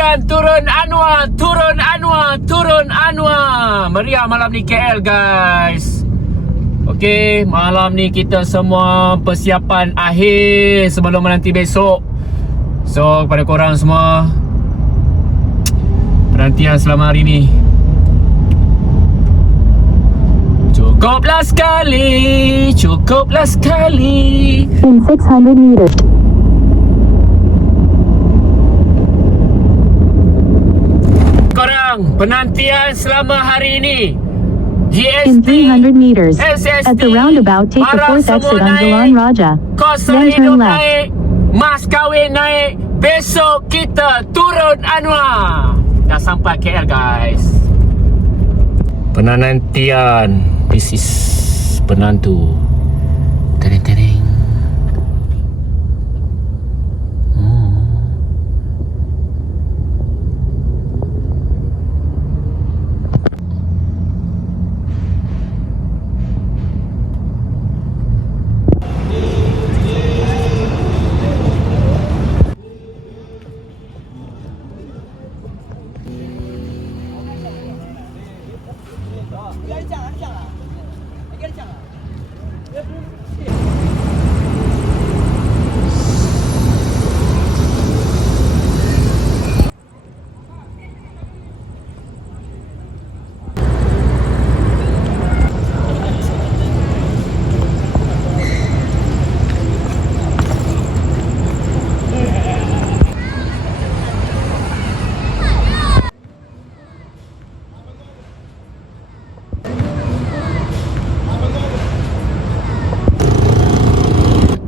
penantian turun Anwar, turun Anwar, turun Anwar. Meriah malam ni KL guys. Okey, malam ni kita semua persiapan akhir sebelum menanti besok. So kepada korang semua, penantian selama hari ni cukuplah sekali, cukuplah sekali. In 600 meters. Korang, penantian selama hari ini In GST 300 meters. SST, At the roundabout, take the barang 4th exit semua on naik, Jalan Raja. kos Then hidup turn left. naik, mas kahwin naik. Besok kita turun Anwar. Dah sampai KL guys. Penantian. This is penantu. Tereng-tereng.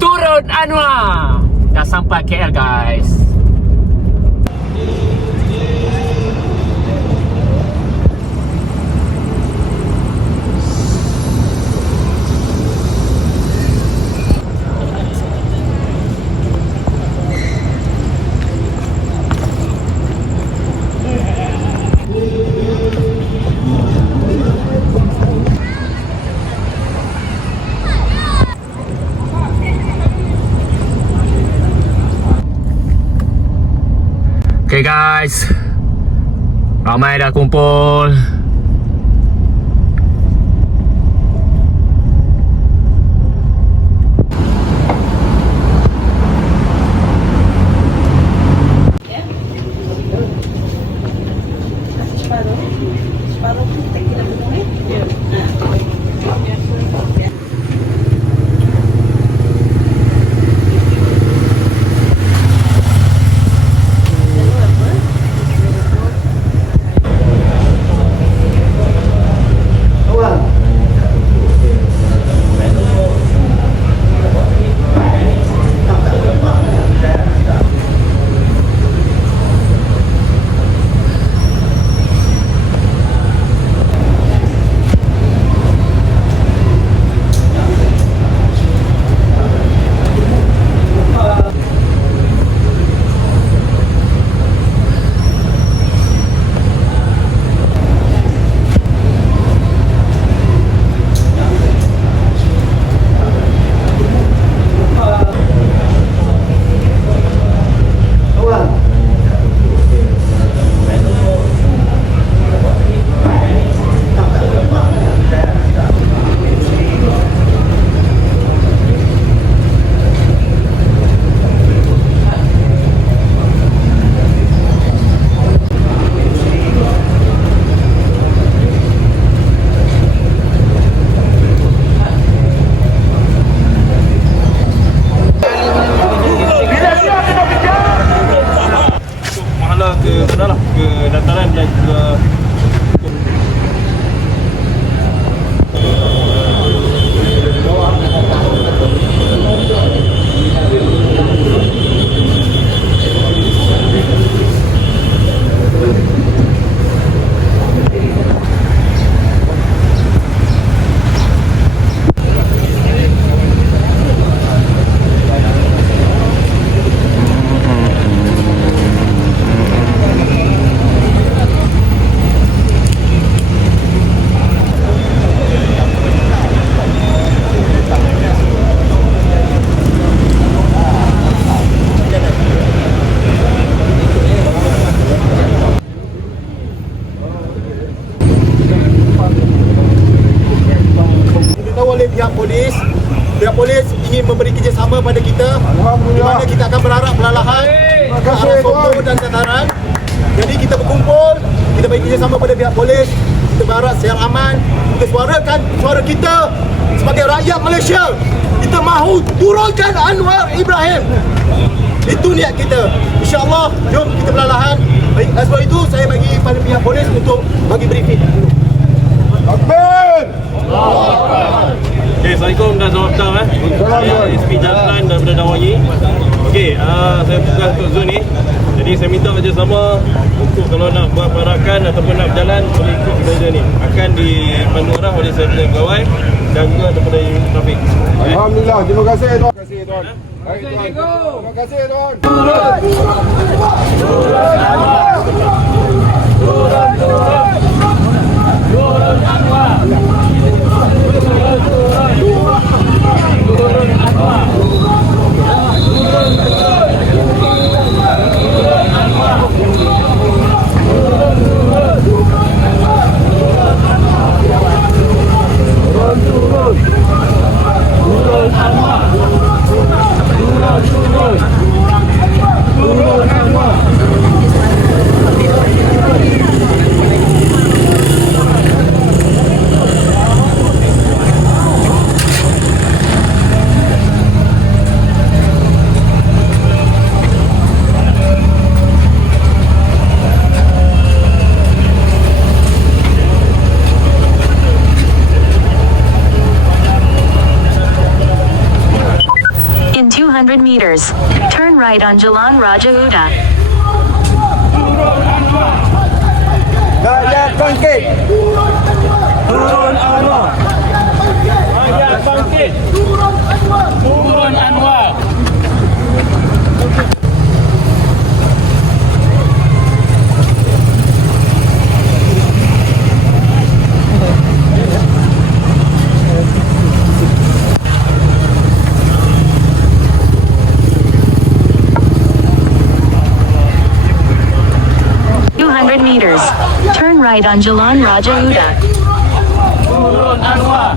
Turun Anwar. Dah sampai KL guys. Okay guys, ramai dah kumpul. polis. Pihak polis ingin memberi kerjasama pada kita, di mana kita akan berharap perlahan ke arah Sopo dan dataran. Jadi kita berkumpul, kita bagi kerjasama pada pihak polis. Kita berharap secara aman, kita suarakan suara kita sebagai rakyat Malaysia. Kita mahu turunkan Anwar Ibrahim. Itu niat kita. InsyaAllah, jom kita perlahan. Baik, sebab itu saya bagi pada pihak polis untuk bagi briefing. Okay, Assalamualaikum dan selamat petang. Saya SP Jaslan daripada Dawangi. Okey, saya tugas untuk zon ni. Jadi saya minta kerjasama untuk kalau nak buat perarakan ataupun nak berjalan boleh ikut kerja ni. Akan dipandu arah oleh saya punya pegawai dan juga daripada trafik. Alhamdulillah, terima kasih tuan. Terima kasih tuan. Baik tuan. Terima kasih tuan. In 200 meters, turn right on Jalan Raja Huda. Rakyat bangkit. Turun Anwar. Rakyat bangkit. Turun Anwar. Meters. Turn right on Jalan Raja Huda. Turun Anwar.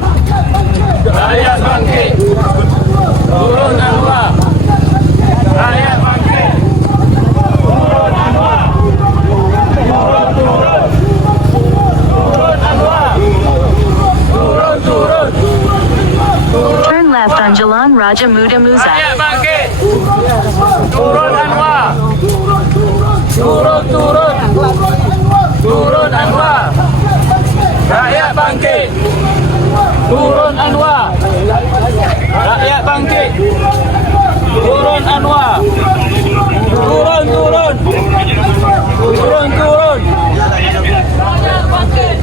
Rakyat bangkit. Turun Anwar. Rakyat bangkit. Turun Anwar. Turun, turun. Turun Anwar. Turun, turun. Turn left on Jalan Raja Muda Musa. Rakyat bangkit. Turun Anwar. Turun, turun. Turun Anwar. Rakyat bangkit. Turun Anwar. Rakyat bangkit. Turun Anwar. Turun, turun. Turun, turun. Rakyat bangkit.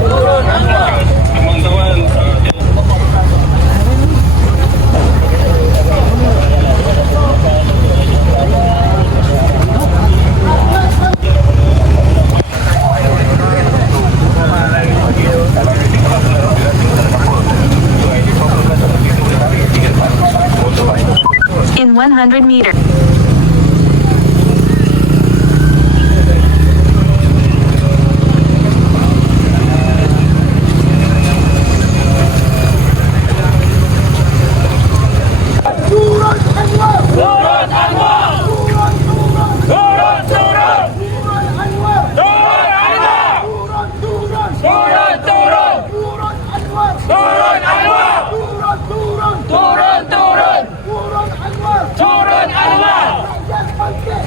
Turun Anwar. In 100 meters.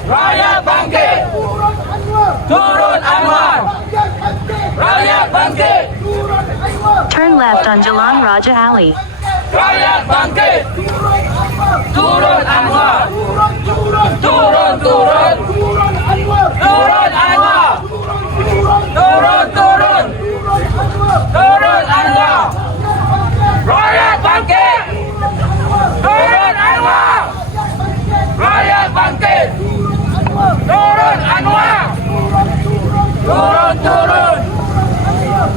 Rakyat bangkit. Turun Anwar. Rakyat bangkit. Turn left on Jalan Raja Ali. Rakyat bangkit. Turun Anwar. Turun, turun. Turun Anwar. Turun, turun. Turun Anwar. Rakyat bangkit. Turun Anwar. Rakyat bangkit. Turun Anwar. Turun, turun.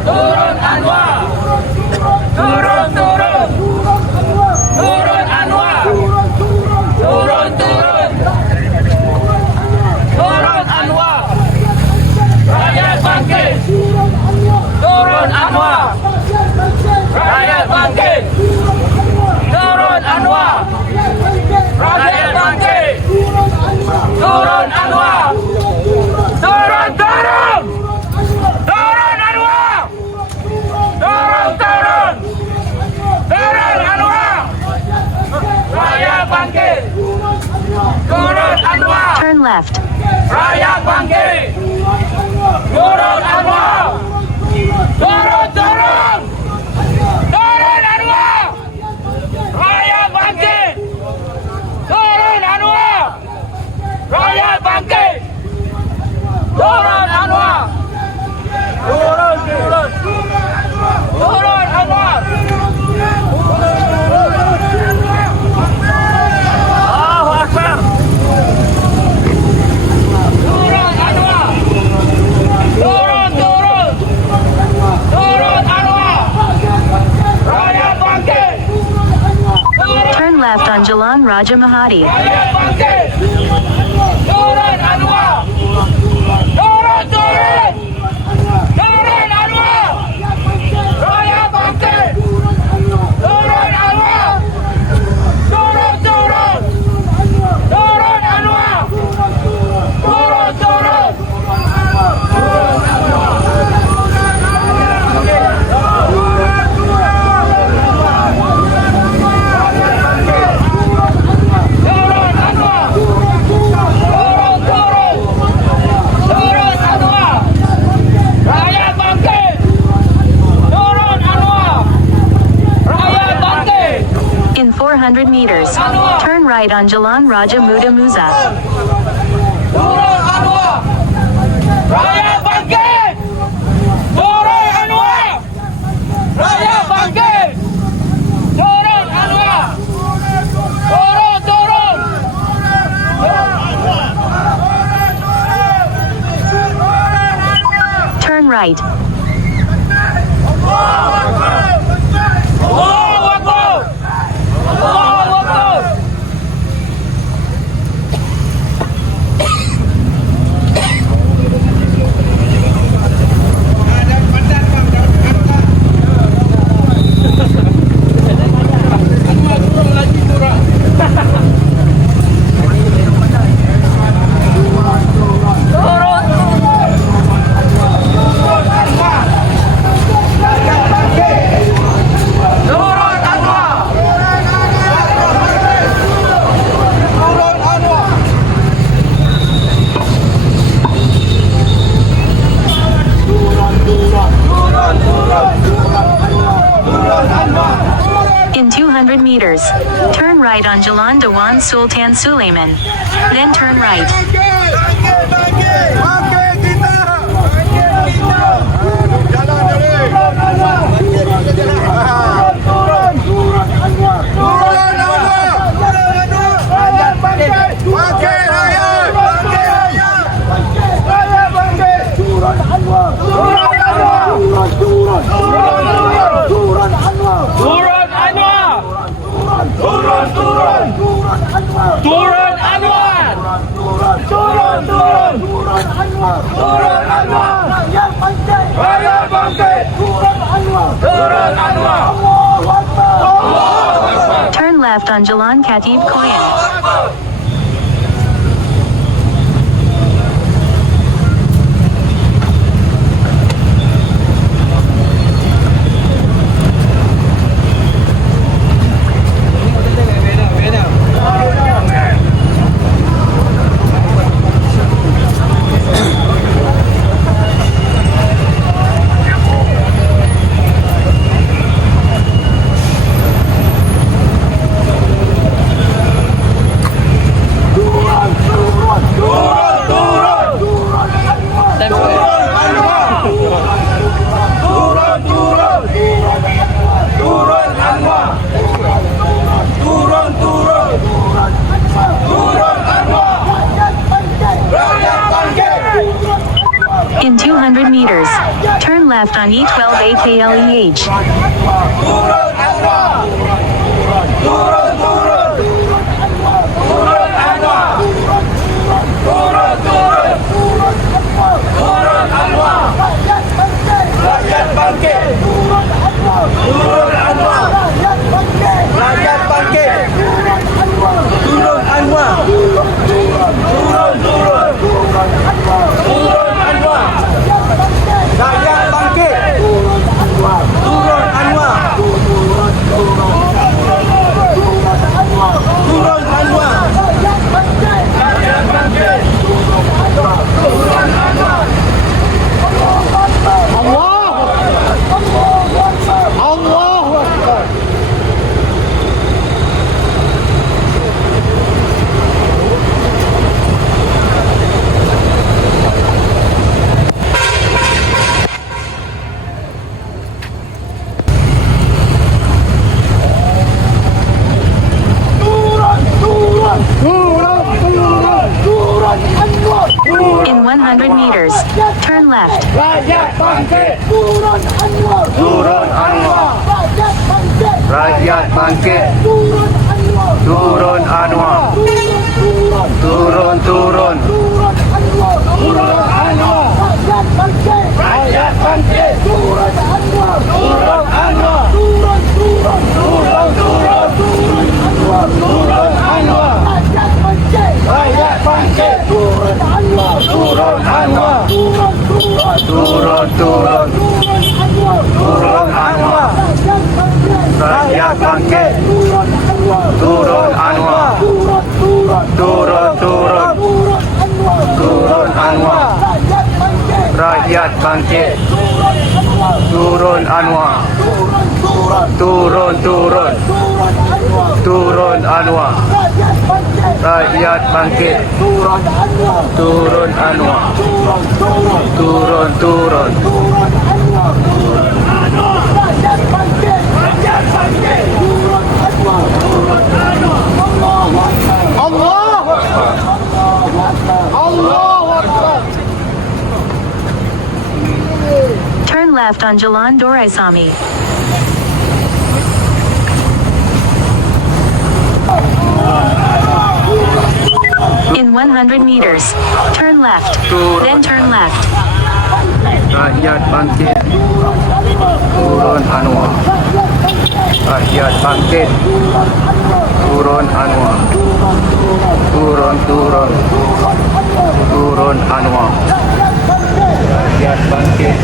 Turun Anwar. Turun, turun. Turun Anwar. Turun, turun. Turun Anwar. Rakyat bangkit. Turun Anwar. left. Rakyat bangkit! Turun Anwar! Turun, turun! Turun Anwar! Rakyat bangkit! Turun Anwar! Rakyat bangkit! Turun Anwar! Turun, turun! Turun Anwar! Allahu Akbar! Turun Anwar! Turun, turun! Turun Anwar! Rakyat bangkit! Turn left on Jalan Raja Mahadi. Rakyat bangkit! Turun Anwar! Turun, turun! Turun Anwar! Rakyat bangkit! Turun Anwar! Turun, turun! Turun Anwar! Turun, turun! Turun Anwar! Turun, turun! Turun Anwar! Rakyat bangkit! Turun Anwar! Rakyat bangkit! In 400 meters, turn right on Jalan Raja Muda Muza. Turun Anwar! Rakyat bangkit! Turun Anwar! Rakyat bangkit! Turun Anwar! Turun, turun! Turn right. Allahu Akbar! Allahu Akbar! Turun Anwar! In 200 meters, turn right on Jalan Dewan Sultan Sulaiman. Then turn right. Turun Anwar! Turun, turun! Turun Anwar! Turun, turun! Turun Anwar! Rakyat bangkit! Turun Anwar! Turn left on Jalan Khatib Koyan. In 200 meters, turn left on E12 AKLEH. Turun Anwar. left. Rakyat bangkit. Turun Anwar. Turun Anwar. Rakyat bangkit. Rakyat bangkit. Turun Anwar. Turun Anwar. Turun. Turun. Turun Anwar. Turun Anwar. Rakyat bangkit. Rakyat bangkit. Turun Anwar. Turun Anwar. Turun. Turun. Turun Anwar. Turun Anwar. Rakyat bangkit. Rakyat bangkit. Turun Anwar. Turun Anwar. Turun. Turun. Turun Anwar. Turun Anwar. Rakyat bangkit. Rakyat bangkit. Turun Anwar. Turun Anwar. Turun. Turun. Turun Anwar. Turun Anwar. Rakyat bangkit. Turun Anwar. Turun. Turun. Turun Anwar. Rakyat bangkit. Turun Anwar. Turun Anwar. Turun. Turun. Turun Anwar. Rakyat bangkit. Turun Anwar. Allahu Akbar. Allahu Akbar. Turn left on Jalan Doraisamy. In 100 meters, turn left, then turn left. Rakyat bangkit. Turun Anwar. Rakyat bangkit. Turun Anwar. Turun. Turun Anwar. Rakyat bangkit.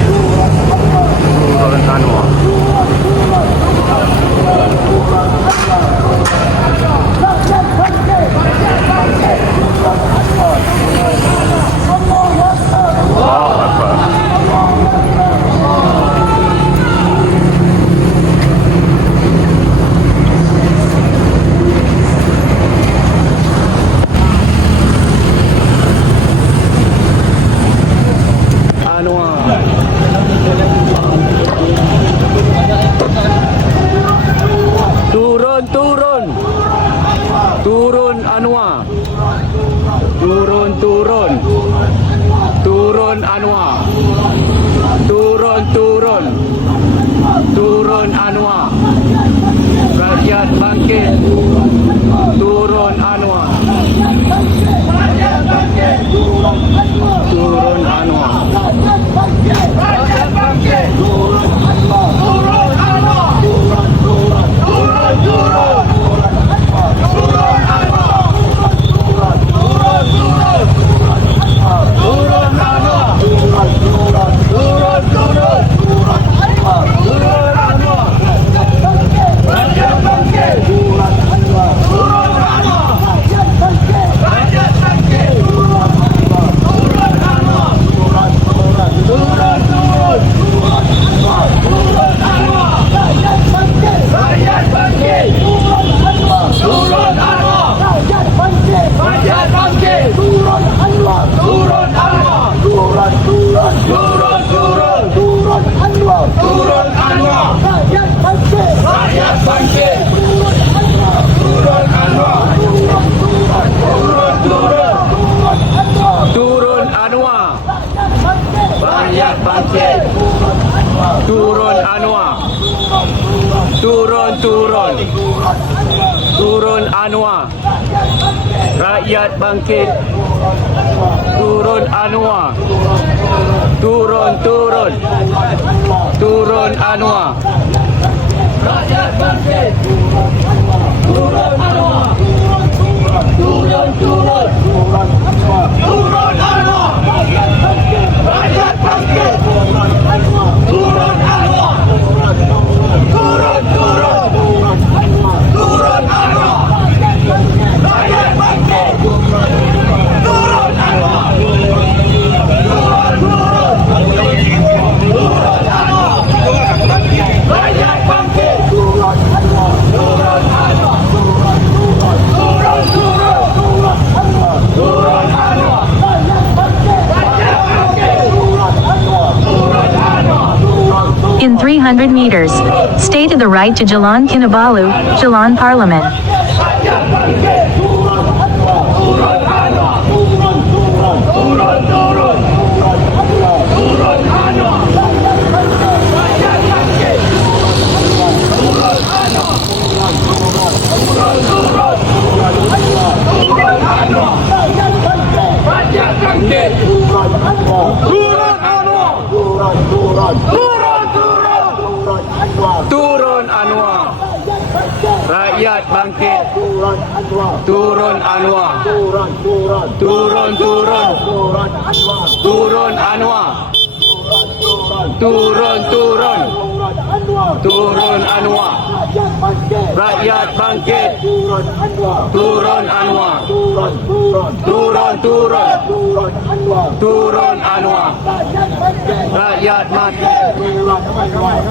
Turun Anwar. Allahu Akbar. Anwar. Turun. Turun Anwar. Turun. Turun Anwar. Turun. Turun Anwar. Rakyat bangkit. Turun Anwar. Turun Anwar. Turun Anwar. Rakyat bangkit. Turun Anwar. Turun. Turun Anwar. Rakyat bangkit. Turun Anwar. Turun. Turun Anwar. Rakyat bangkit. Turun Anwar. Turun. Turun Anwar. Rakyat bangkit. Turun Anwar. Turun. Turun Anwar. Rakyat bangkit. Turun Anwar. Turun Anwar. Rakyat bangkit. Turun Anwar. Turun Anwar. In 300 meters, stay to the right to Jalan Kinabalu, Jalan Parliament. Turun. Turun Anwar. Rakyat bangkit. Turun Anwar. Turun. Turun Anwar. Turun. Turun Anwar. Rakyat bangkit. Turun Anwar. Turun. Turun Anwar. Rakyat bangkit.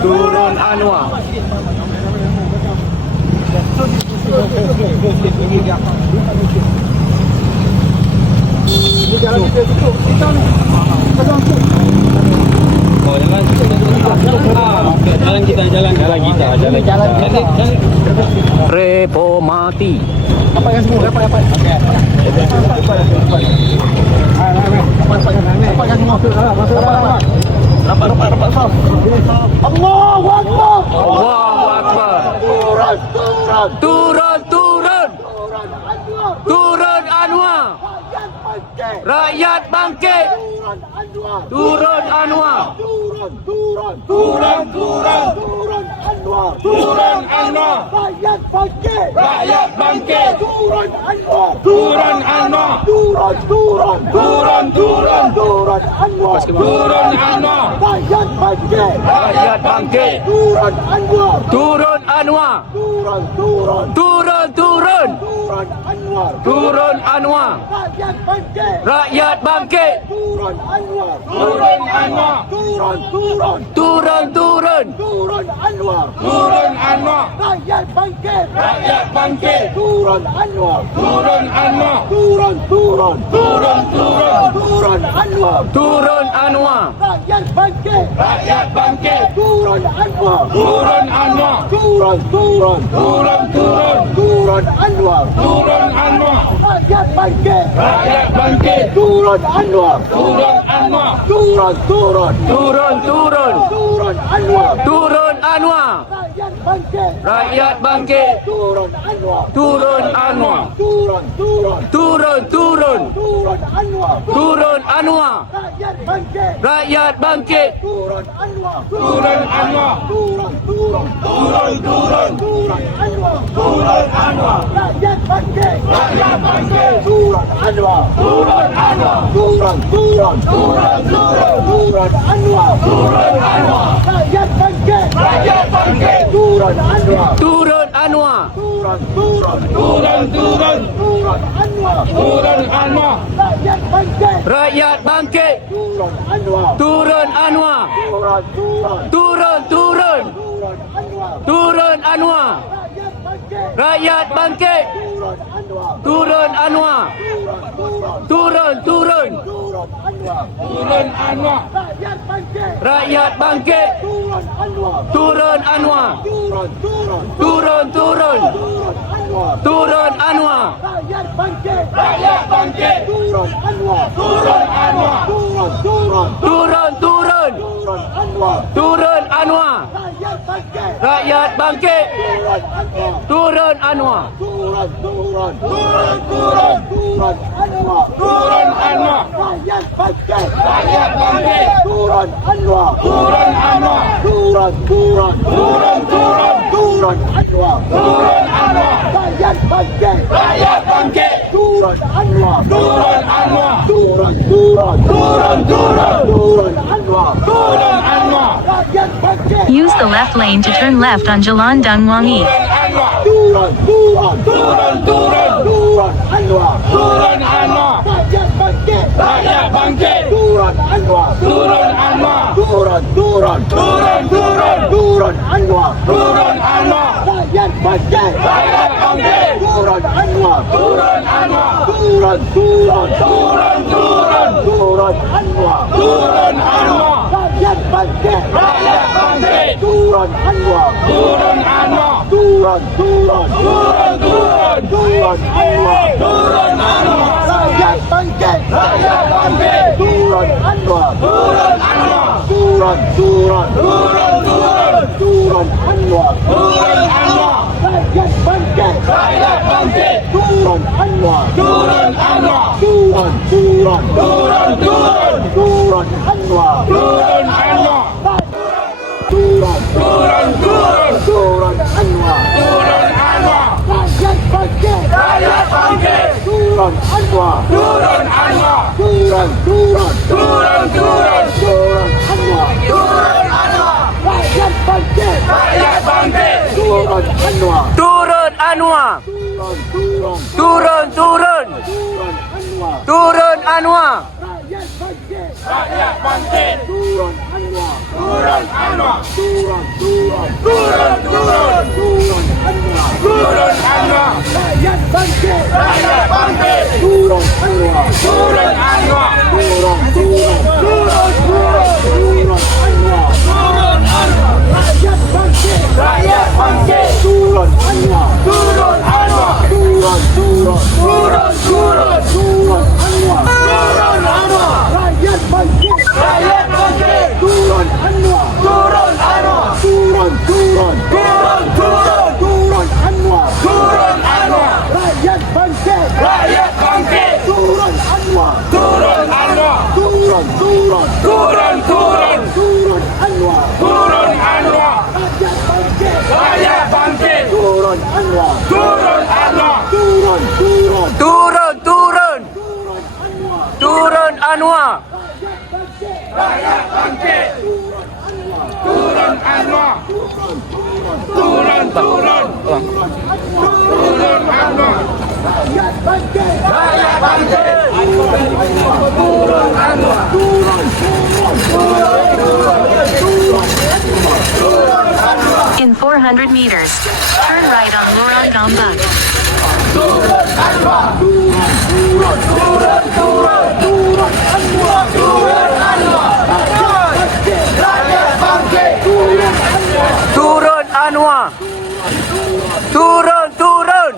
Turun Anwar. Reformati. Allahu Akbar. Allahu Akbar. Turun. Turun Anwar. Rakyat bangkit. Turun Anwar. Turun Anwar. Rakyat bangkit. Turun Anwar. Turun Anwar. Turun Anwar. Rakyat bangkit. Turun Anwar. Turun Anwar. Rakyat bangkit. Turun Anwar. Rakyat bangkit. Turun Anwar. Turun Anwar. Turun Anwar. Rakyat bangkit. Turun Anwar. Turun Anwar. Rakyat bangkit. Turun Anwar. Turun Anwar. Turun Anwar. Rakyat bangkit. Turun Anwar. Turun Anwar. Rakyat bangkit. Turun Anwar. Turun Anwar. Rakyat bangkit. Turun Anwar. Turun Anwar. Rakyat bangkit. Turun Anwar. Turun Anwar. Rakyat bangkit. Turun Anwar. Turun Anwar. Rakyat bangkit. Turun Anwar. Turun Anwar. Rakyat bangkit. Turun Anwar. Turun Anwar. Rakyat bangkit. Turun Anwar. Turun Anwar. Turun Anwar. Rakyat bangkit. Turun Anwar. Turun Anwar. Turun Anwar. Use the left lane to turn left on Jalan Dung Wangi. Turun Anwar. Rakyat bangkit. Turun Anwar. Turun Anwar. Turun Anwar. Rakyat bangkit. Turun Anwar. Turun Anwar. Turun Anwar. Rakyat bangkit. Turun Anwar. Turun Anwar. Turun Anwar. Rakyat bangkit. Turun Anwar. Turun Anwar. Turun Anwar. Rakyat bangkit. Turun Anwar. Turun Anwar. Turun Anwar. Turun Anwar. Turun Anwar. Turun Anwar. Turun, turun, Turun, turun. turun Anwar. Turun Anwar. Rakyat bangkit. Rakyat bangkit. Turun Anwar. Turun Anwar. Turun, turun, Turun, turun. turun Anwar. Turun Anwar. Rakyat bangkit. Rakyat bangkit. Turun Anwar. Turun Anwar. Turun, turun, Turun, turun. turun Anwar. Turun Anwar. Rakyat bangkit. Rakyat bangkit. Turun Anwar. Turun Anwar. Turun, turun, Turun, turun. turun Anwar. Turun Anwar. Rakyat bangkit. Rakyat bangkit. Turun Anwar. Turun Anwar. Turun, turun, Turun, turun. turun Anwar. Turun Anwar. Rakyat bangkit. Rakyat bangkit. Turun Anwar. Turun Anwar. Turun, turun, Turun, turun. turun Anwar. Turun Anwar. Rakyat bangkit. Rakyat bangkit. Turun Anwar. Turun Anwar. Turun, turun, Turun, turun. turun Anwar. Turun Anwar. Rakyat bangkit. Rakyat bangkit. Turun Anwar. Turun Anwar. Turun, turun, Turun, turun. turun Anwar. Turun Anwar. Rakyat bangkit. Rakyat bangkit. Turun Anwar. Turun Anwar. Turun, turun, Turun, turun. turun Anwar. Turun Anwar. Rakyat bangkit. Rakyat bangkit. Turun Anwar. Turun, turun, turun Anwar. In 400 meters, turn right on Lorong Gambang. Turun Anwar. Turun, turun, turun Anwar. Turun Anwar. Rakyat bangkit. Turun Anwar. Turun Anwar. Turun, turun.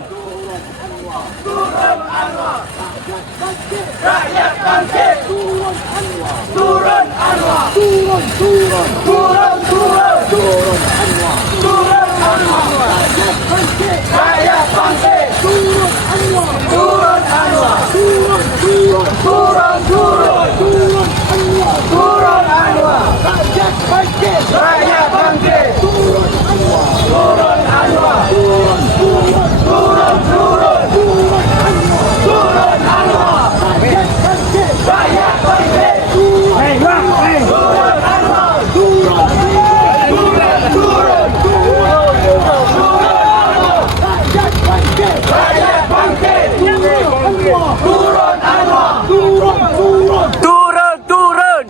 Rakyat bangkit. Turun Anwar. Turun Anwar. Turun, turun, Turun, turun. turun Anwar. Turun Anwar. Rakyat bangkit. Rakyat bangkit. Turun Anwar. Turun Anwar. Turun, turun, Turun, turun. turun Anwar. Turun Anwar. Rakyat bangkit. Rakyat bangkit. Turun Anwar. Turun Anwar. Turun, turun, Turun, turun. turun Anwar. Turun Anwar. Rakyat bangkit. Rakyat bangkit. Turun, Turun Anwar. turun, Turun, turun. rakyat bangkit. Rakyat bangkit. Anwar. Turun Anwar. Turun, turun, Turun, turun.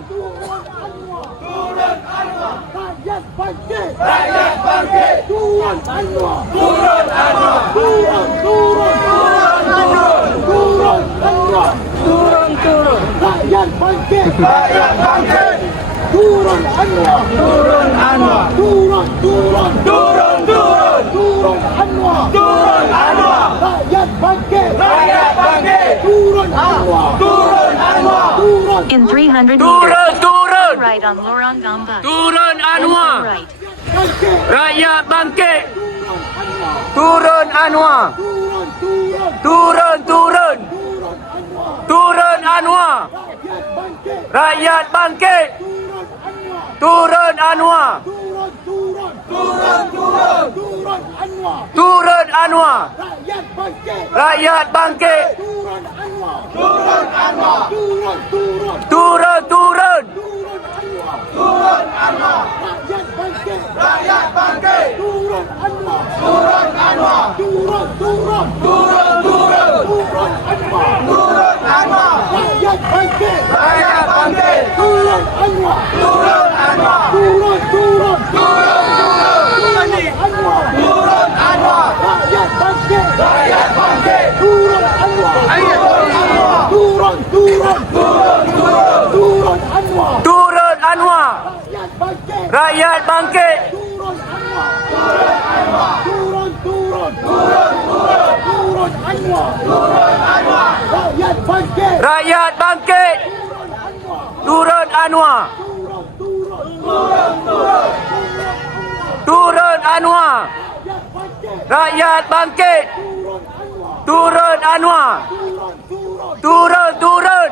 Turun Anwar. rakyat bangkit. Rakyat bangkit. Turun Anwar. Turun Anwar. Turun, turun, turun Anwar. Turun, turun. Rakyat bangkit. Rakyat bangkit. Turun Anwar. Turun Anwar. Turun, turun, Turun, turun. turun Anwar. Turun Anwar. Rakyat bangkit. Rakyat bangkit. Turun Anwar. Turun Anwar. Turun, In 300 Turun, meters, turun. turn right on Lorong Gambang. Turun Then turn Anwar. right. bangkit. Rakyat bangkit. Turun Anwar. Turun Anwar. Turun, turun, Turun, turun. turun Anwar. Turun Anwar. Rakyat bangkit. Rakyat bangkit. Turun Anwar. Turun Anwar. Turun, turun, Turun, turun. turun Anwar. Turun Anwar. Rakyat bangkit. Rakyat bangkit. Turun Anwar. Turun Anwar. Turun, turun, Turun, turun. turun Anwar. Turun Anwar. Rakyat bangkit. Rakyat bangkit. Turun Anwar. Turun Anwar. Turun, turun, Turun, turun. turun Anwar. Turun Anwar. Rakyat bangkit. Rakyat bangkit. Turun Anwar. Turun Anwar. Turun, turun, Turun, turun. Anwar. Turun Anwar. Rakyat bangkit. Rakyat bangkit. Turun Anwar. Turun Anwar. Turun, turun, Turun, turun. turun Anwar. Turun Anwar. Rakyat bangkit. Rakyat bangkit. Turun Anwar. Turun, turun, turun Anwar. Rakyat bangkit. Rakyat bangkit. Turun Anwar. Turun Anwar. Rakyat bangkit. Turun Anwar. Turun, turun,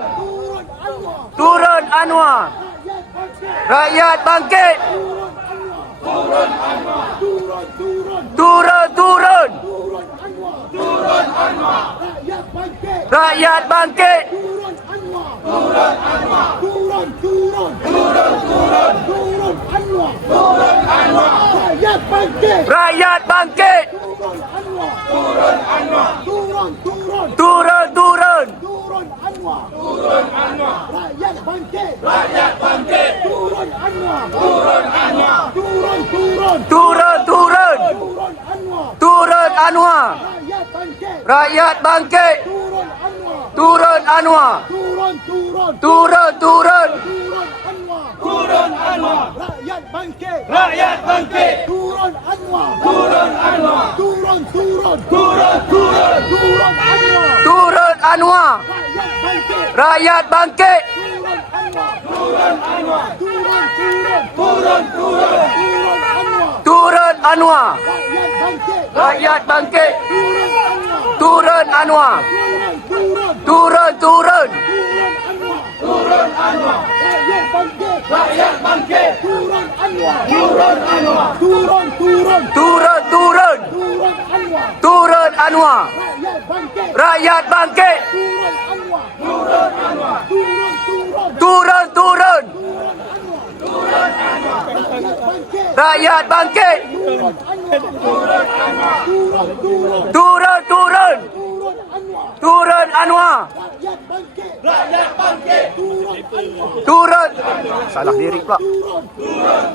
Turun Anwar. rakyat bangkit. Turun Anwar. Turun, turun, Turun, turun. turun Anwar. Rakyat Rakyat bangkit. Turun Anwar. Turun Anwar. Turun, turun. Turun, turun. Turun Anwar. Turun Anwar. Rakyat bangkit. Rakyat bangkit. Turun Anwar. Turun Anwar. Turun, turun. Turun, turun. Turun Anwar. Turun Anwar. Rakyat bangkit. Rakyat bangkit. Turun Anwar. Turun Anwar. Turun, turun. Turun, turun. Turun Anwar. Turun Anwar. Rakyat bangkit. Rakyat bangkit. Turun Anwar. Turun Anwar. Turun, turun. Turun, turun. Turun Anwar. Turun Anwar. Rakyat bangkit. Rakyat bangkit. Turun Anwar. Turun Anwar. Turun, turun. Turun, turun. Turun Anwar. Turun Anwar. Rakyat bangkit. Rakyat bangkit. Turun Anwar. Turun Anwar. Turun, turun. Turun, turun. Turun Anwar. Turun Anwar. Rakyat bangkit. Rakyat bangkit. Turun Anwar. Turun Anwar. Turun, turun. Turun, turun. Turun Anwar. Turun Anwar. Rakyat bangkit. Rakyat bangkit. Turun Anwar. Turun Anwar. Turun, turun. Turun, turun. Turun Anwar. Turun Anwar. Rakyat bangkit. Rakyat bangkit. Turun Anwar. Turun Anwar. Turun, turun. Turun, turun. Turun Anwar. Rakyat bangkit. Rakyat bangkit. Turun Anwar. Turun, turun. Turun, turun. Turun Anwar. Turun Anwar. Rakyat bangkit. Rakyat bangkit. Turun Anwar. Turun. Salah lirik pula. Turun,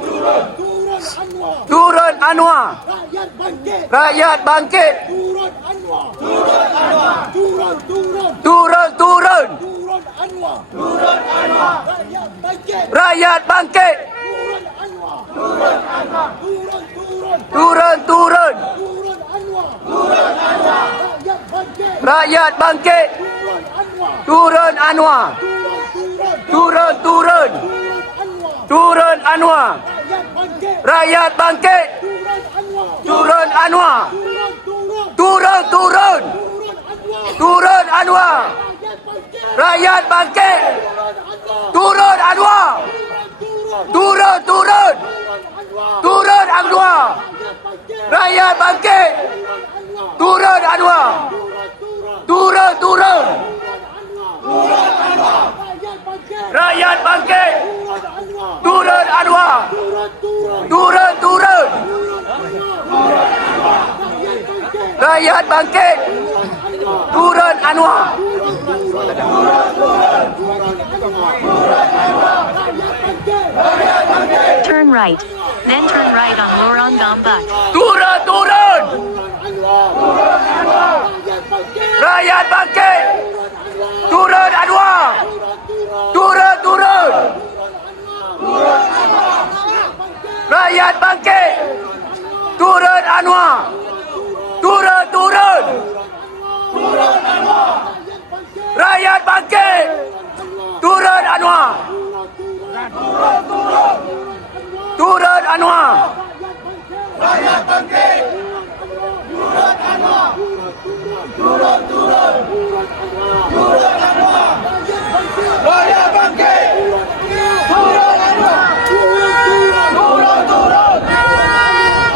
turun. Turun Anwar. Turun Anwar. Rakyat bangkit. Rakyat bangkit. Turun Anwar. Turun Anwar. Turun, turun. Turun, turun. Turun Anwar. Turun Anwar. Rakyat bangkit. Rakyat bangkit. Turun Anwar. Turun Anwar. Turun, turun. Turun, turun. Turun Anwar. Turun Anwar. Rakyat bangkit. Rakyat bangkit. Turun Anwar. Turun Anwar. Turun, turun. Turun, turun. Turun Anwar. Turun Anwar. Rakyat bangkit. Rakyat bangkit. Turun Anwar. Turun Anwar. Turun, turun. Turun, turun. Turun Anwar. Turun Anwar. Rakyat bangkit. Rakyat bangkit. Turun Anwar. Turun Anwar. Turun, turun. Turun, turun. Turun Anwar. Turun Anwar. Rakyat bangkit. Turun Anwar. Turun, turun. Rakyat bangkit. Turun Anwar. Turun, turun. Rakyat bangkit. Turun Anwar. Turn right. Then turn right on Lorong Gambak. Turun, turun. Rakyat bangkit. Turun Anwar. Turun, turun. Rakyat bangkit. Turun Anwar. Turun, turun. Rakyat bangkit. Turun Anwar. Turun Anwar. Rakyat bangkit. Turun Anwar. Turun, turun. Turun Anwar. Rakyat bangkit. Turun Anwar. Turun, turun.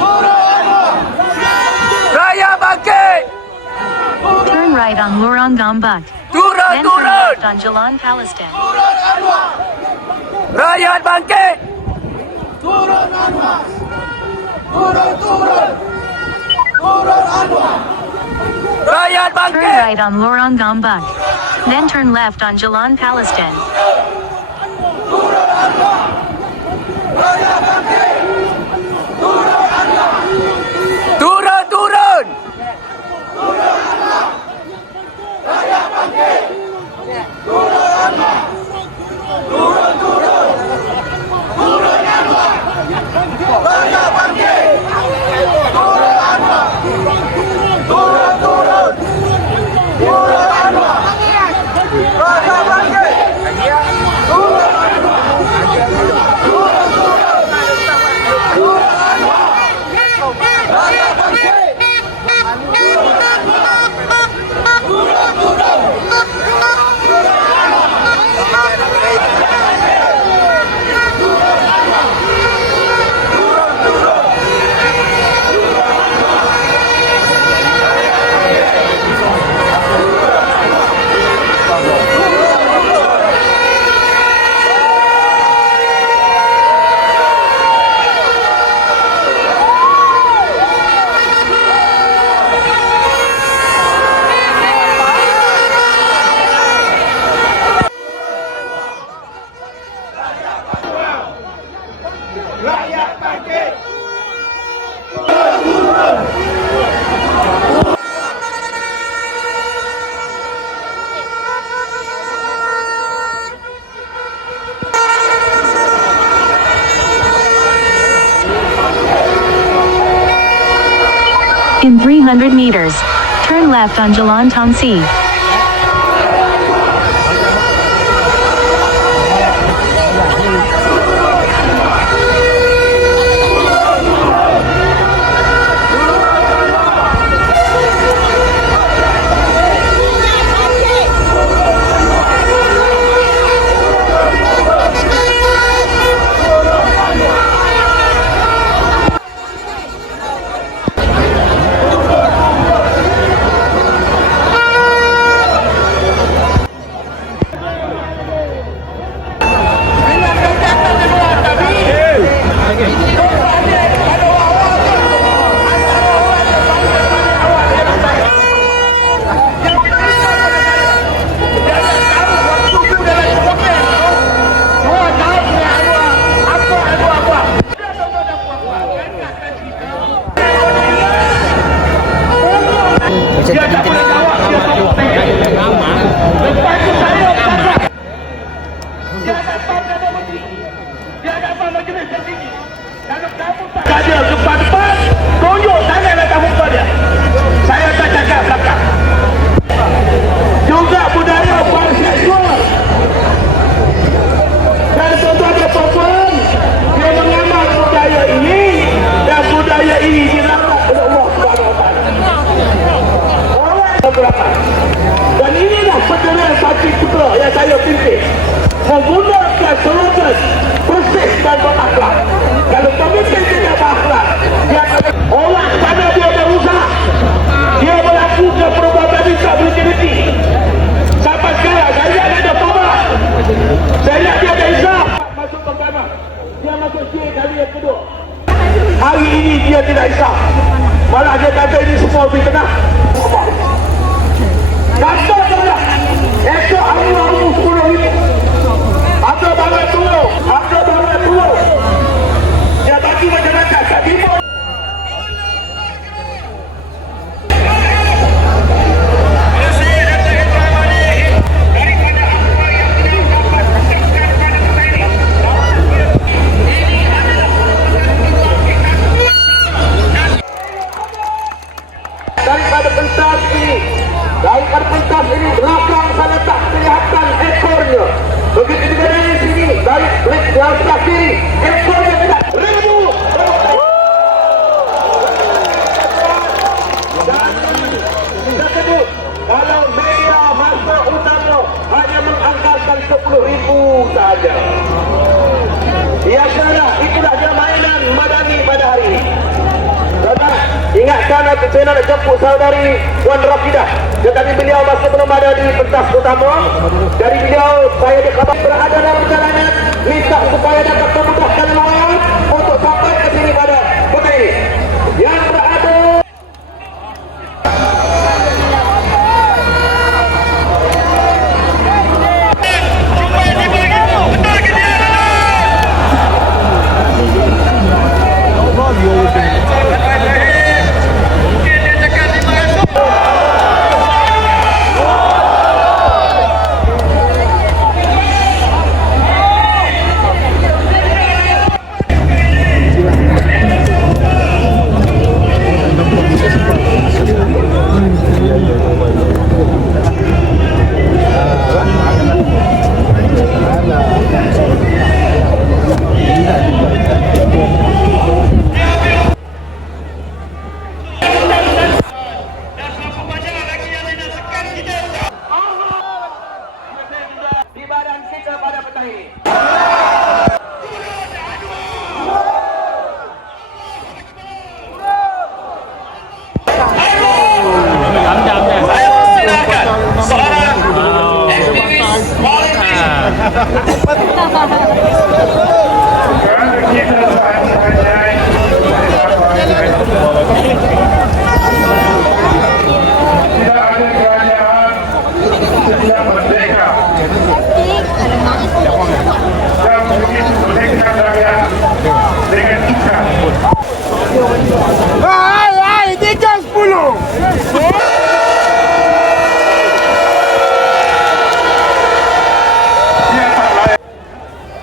Turun Anwar. Rakyat bangkit. Turn right on Lorong Gambak. Turun, Then turn turun. left on Jalan Palestine. Turun Anwar. Rakyat bangkit. Turun Anwar. Turun, turun. Turun Anwar. Rakyat Turn bangkit. right on Lorong Gambak. Then turn left on Jalan Palestine. Turun, turun. In 300 meters, turn left on Jalan Tongsi. Dia depan, tunjuk tangan atas muka dia. Saya tak cakap belakang. Juga budaya seksual. Dan tuan-tuan dan puan-puan, dia mengamal budaya ini dan budaya ini dilarang oleh Allah Subhanahu Wa Taala. Orang dan inilah perdana Santri Putra yang saya pimpin. Menggunakan slogan bersih dan berakhlak. Kalau pemimpin tidak berakhlak, dia akan orang sana dia berusaha, dia melakukan perbuatan tidak berhenti. Sampai sekarang saya ada tobat, saya dia ada hisap. Masuk pertama, dia masuk C kali yang kedua. Hari ini dia tidak hisap, malah dia kata ini semua fitnah. Kata saya, esok Allah 10,000. Ada banyak turun, ada banyak turun. Dia bagi masyarakat tak timur. Daripada pentas ini belakang sana tak kelihatan ekornya. Begitu juga dari sini, dari yang sebelah kiri, ekornya tidak ribu. Dan kita sebut, kalau media masa utama hanya mengangkatkan 10,000 sahaja. Biasalah, itulah dia mainan madani pada hari ini. Ingatkan saya nak jemput saudari Wan Rafidah, tetapi beliau masih belum ada di pentas utama. Dari beliau saya dikabar berada dalam perjalanan, minta supaya dapat memudahkan luar untuk sampai ke sini pada kota ini. Yang berada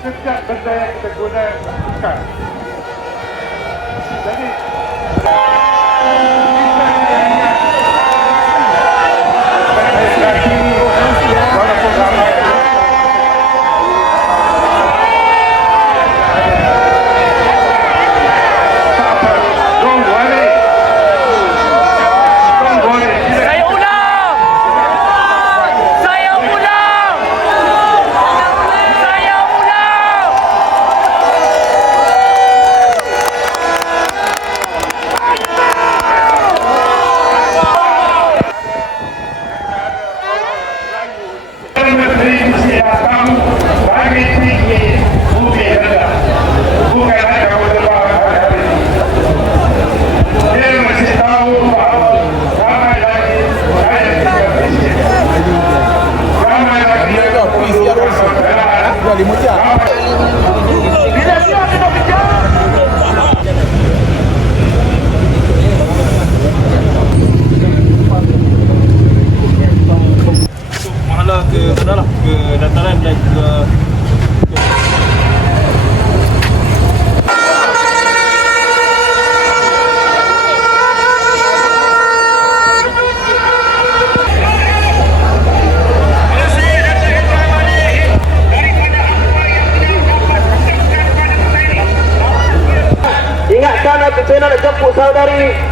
setiap benda yang kita guna bukan. Jadi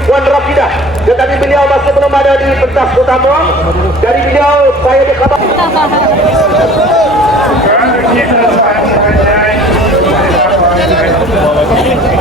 Wan Rafidah. Tetapi beliau masih belum ada di pentas utama. Dari beliau saya dikhabar. Kita